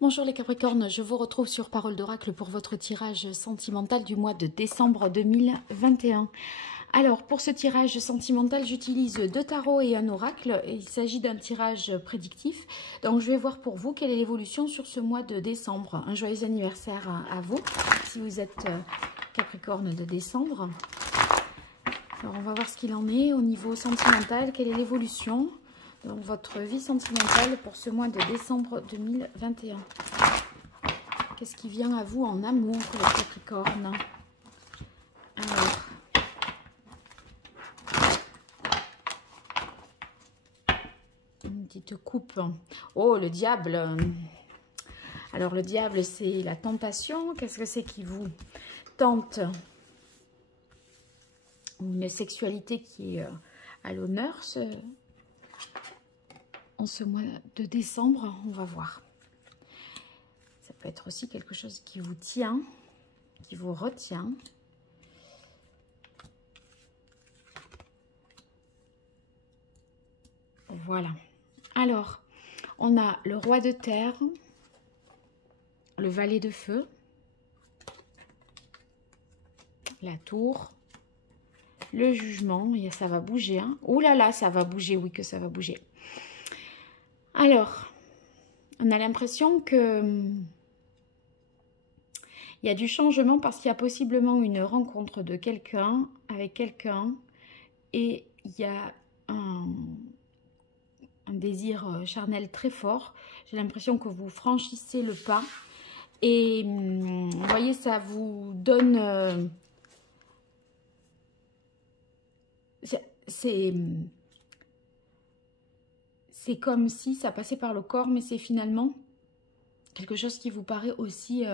Bonjour les Capricornes, je vous retrouve sur Parole d'Oracle pour votre tirage sentimental du mois de décembre 2021. Alors, pour ce tirage sentimental, j'utilise 2 tarots et un oracle. Il s'agit d'un tirage prédictif. Donc, je vais voir pour vous quelle est l'évolution sur ce mois de décembre. Un joyeux anniversaire à vous, si vous êtes Capricorne de décembre. Alors, on va voir ce qu'il en est au niveau sentimental, quelle est l'évolution. Donc, votre vie sentimentale pour ce mois de décembre 2021. Qu'est-ce qui vient à vous en amour, les Capricornes? Alors, une petite coupe. Oh, le diable. Alors, le diable, c'est la tentation. Qu'est-ce que c'est qui vous tente? Une sexualité qui est à l'honneur, en ce mois de décembre, on va voir. Ça peut être aussi quelque chose qui vous tient, qui vous retient. Voilà. Alors, on a le roi de terre, le valet de feu, la tour, le jugement, et ça va bouger. Hein. Oh là là, ça va bouger, oui que ça va bouger. Alors, on a l'impression que il y a du changement parce qu'il y a possiblement une rencontre de quelqu'un avec quelqu'un et il y a un désir charnel très fort. J'ai l'impression que vous franchissez le pas et vous voyez, ça vous donne... C'est comme si ça passait par le corps, mais c'est finalement quelque chose qui vous paraît aussi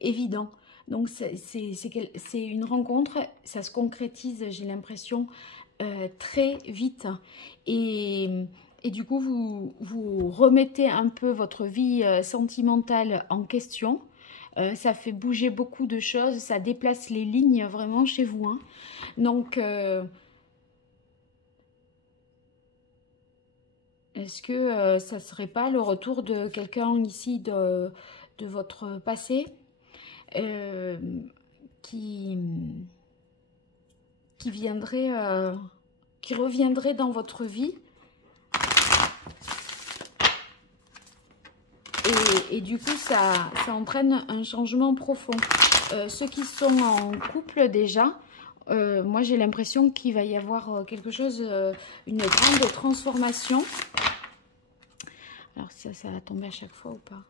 évident. Donc, c'est une rencontre, ça se concrétise, j'ai l'impression, très vite. Et du coup, vous remettez un peu votre vie sentimentale en question. Ça fait bouger beaucoup de choses, ça déplace les lignes vraiment chez vous. Hein. Donc... est-ce que ça ne serait pas le retour de quelqu'un ici de votre passé qui viendrait, qui reviendrait dans votre vie et du coup ça entraîne un changement profond. Ceux qui sont en couple déjà, moi j'ai l'impression qu'il va y avoir quelque chose, une grande transformation. Alors ça va tomber à chaque fois ou pas?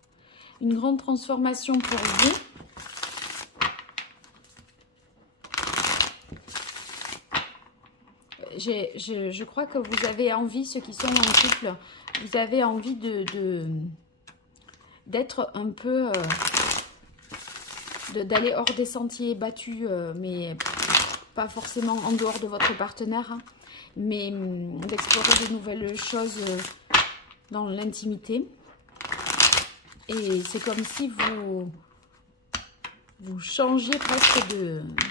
Une grande transformation pour vous. Je crois que vous avez envie, ceux qui sont en couple, vous avez envie d'être un peu... d'aller hors des sentiers battus, mais pas forcément en dehors de votre partenaire, hein, mais d'explorer de nouvelles choses... dans l'intimité. Et c'est comme si vous changiez presque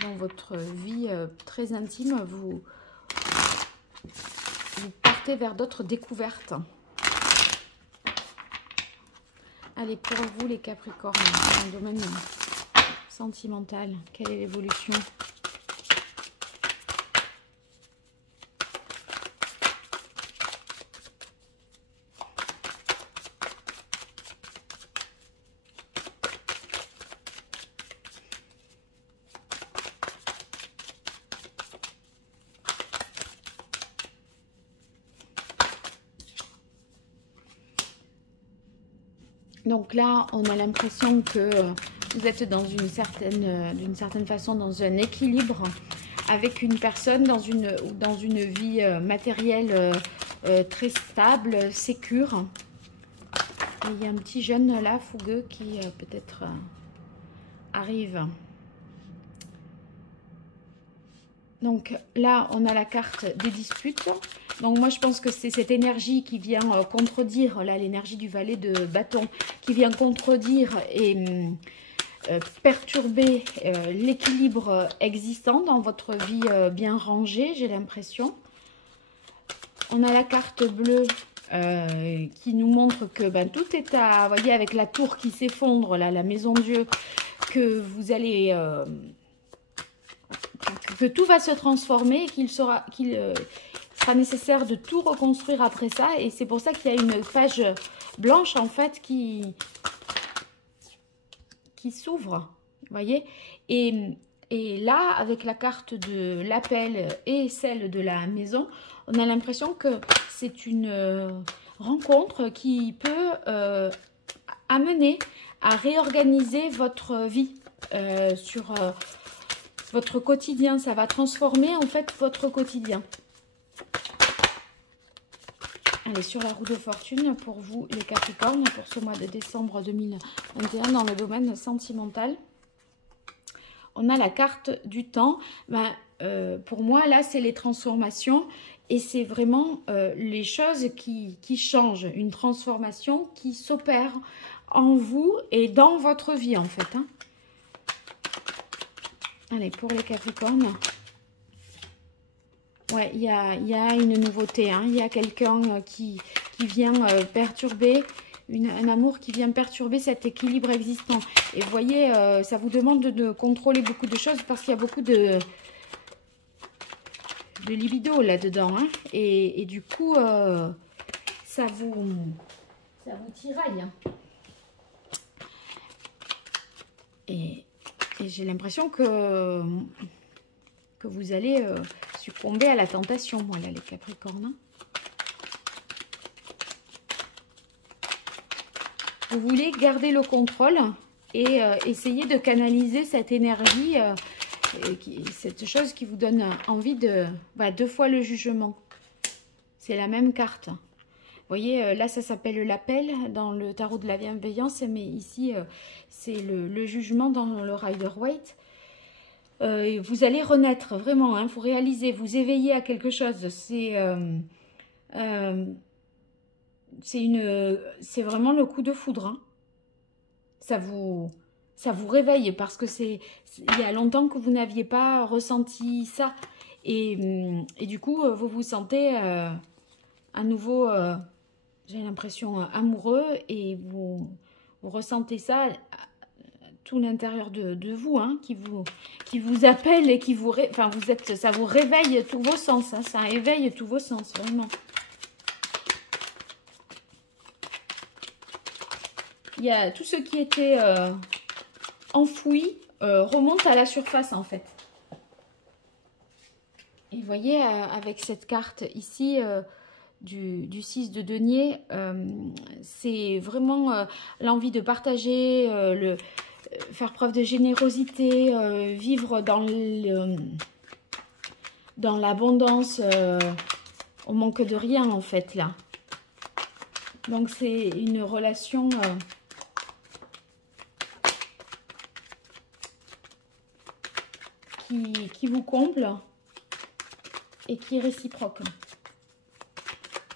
dans votre vie très intime, vous partez vers d'autres découvertes. Allez, pour vous les Capricornes, dans le domaine sentimental, quelle est l'évolution ? Donc là, on a l'impression que vous êtes dans d'une certaine façon dans un équilibre avec une personne dans une vie matérielle très stable, sécure. Et il y a un petit jeune là, fougueux, qui peut-être arrive. Donc là, on a la carte des disputes. Donc moi, je pense que c'est cette énergie qui vient contredire, là, l'énergie du valet de bâton, qui vient contredire et perturber l'équilibre existant dans votre vie bien rangée, j'ai l'impression. On a la carte bleue qui nous montre que ben, tout est à, vous voyez, avec la tour qui s'effondre, là, la maison de Dieu, que vous allez, que tout va se transformer, qu'il sera nécessaire de tout reconstruire après ça. Et c'est pour ça qu'il y a une page blanche, en fait, qui s'ouvre, vous voyez. Et là, avec la carte de l'appel et celle de la maison, on a l'impression que c'est une rencontre qui peut amener à réorganiser votre vie sur votre quotidien. Ça va transformer en fait votre quotidien. Allez, sur la roue de fortune pour vous les Capricornes, pour ce mois de décembre 2021 dans le domaine sentimental. On a la carte du temps. Ben, pour moi, là, c'est les transformations. Et c'est vraiment les choses qui changent. Une transformation qui s'opère en vous et dans votre vie, en fait. Hein. Allez, pour les Capricornes. Ouais, il y a une nouveauté. Hein. Il y a quelqu'un qui vient perturber... un amour qui vient perturber cet équilibre existant. Et vous voyez, ça vous demande de contrôler beaucoup de choses parce qu'il y a beaucoup de libido là-dedans. Hein. Et du coup, ça vous tiraille. Hein. Et j'ai l'impression que vous allez succomber à la tentation, moi, là, les Capricornes. Hein. Vous voulez garder le contrôle et essayer de canaliser cette énergie, cette chose qui vous donne envie de... Voilà, 2 fois le jugement. C'est la même carte. Vous voyez, là, ça s'appelle l'appel dans le tarot de la bienveillance, mais ici, c'est le jugement dans le Rider-Waite. Vous allez renaître, vraiment, hein, vous réalisez, vous éveillez à quelque chose. C'est vraiment le coup de foudre. Hein. Ça vous réveille parce que il y a longtemps que vous n'aviez pas ressenti ça. Et du coup, vous vous sentez à nouveau, j'ai l'impression, amoureux. Et vous ressentez ça, tout l'intérieur de vous, hein, qui vous appelle et qui vous... Enfin, ça vous réveille tous vos sens. Hein, ça éveille tous vos sens, vraiment. Il y a tout ce qui était enfoui remonte à la surface en fait. Et vous voyez avec cette carte ici du 6 de denier, c'est vraiment l'envie de partager, faire preuve de générosité, vivre dans l'abondance, on manque de rien en fait là. Donc c'est une relation... qui vous comble et qui est réciproque,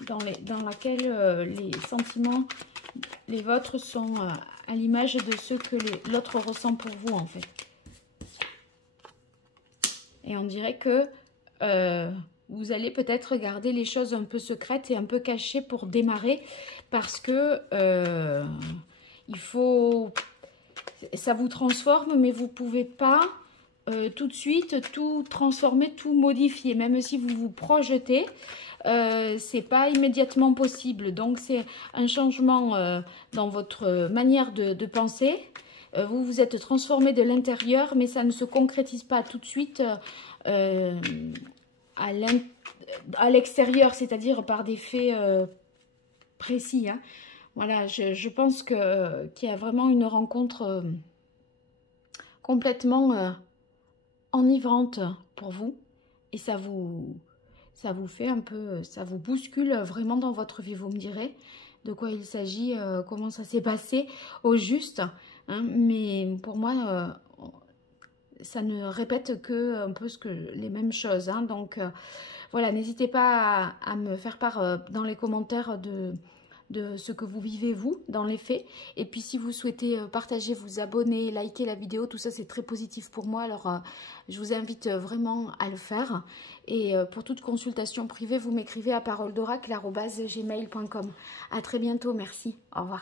dans laquelle les sentiments, les vôtres, sont à l'image de ceux que l'autre ressent pour vous en fait. Et on dirait que vous allez peut-être garder les choses un peu secrètes et un peu cachées pour démarrer, parce que ça vous transforme, mais vous ne pouvez pas tout de suite tout transformer, tout modifier. Même si vous vous projetez, c'est pas immédiatement possible. Donc c'est un changement dans votre manière de penser. Vous vous êtes transformé de l'intérieur, mais ça ne se concrétise pas tout de suite à l'extérieur, c'est-à-dire par des faits précis. Hein. Voilà, je pense qu'il y a vraiment une rencontre complètement enivrante pour vous, et ça vous fait un peu, ça vous bouscule vraiment dans votre vie. Vous me direz de quoi il s'agit, comment ça s'est passé au juste, hein, mais pour moi ça ne répète que un peu les mêmes choses, hein, donc voilà, n'hésitez pas à me faire part dans les commentaires de de ce que vous vivez vous dans les faits. Et puis si vous souhaitez partager, vous abonner, liker la vidéo, tout ça c'est très positif pour moi. Alors je vous invite vraiment à le faire. Et pour toute consultation privée, vous m'écrivez à paroledoracle@gmail.com. À très bientôt, merci. Au revoir.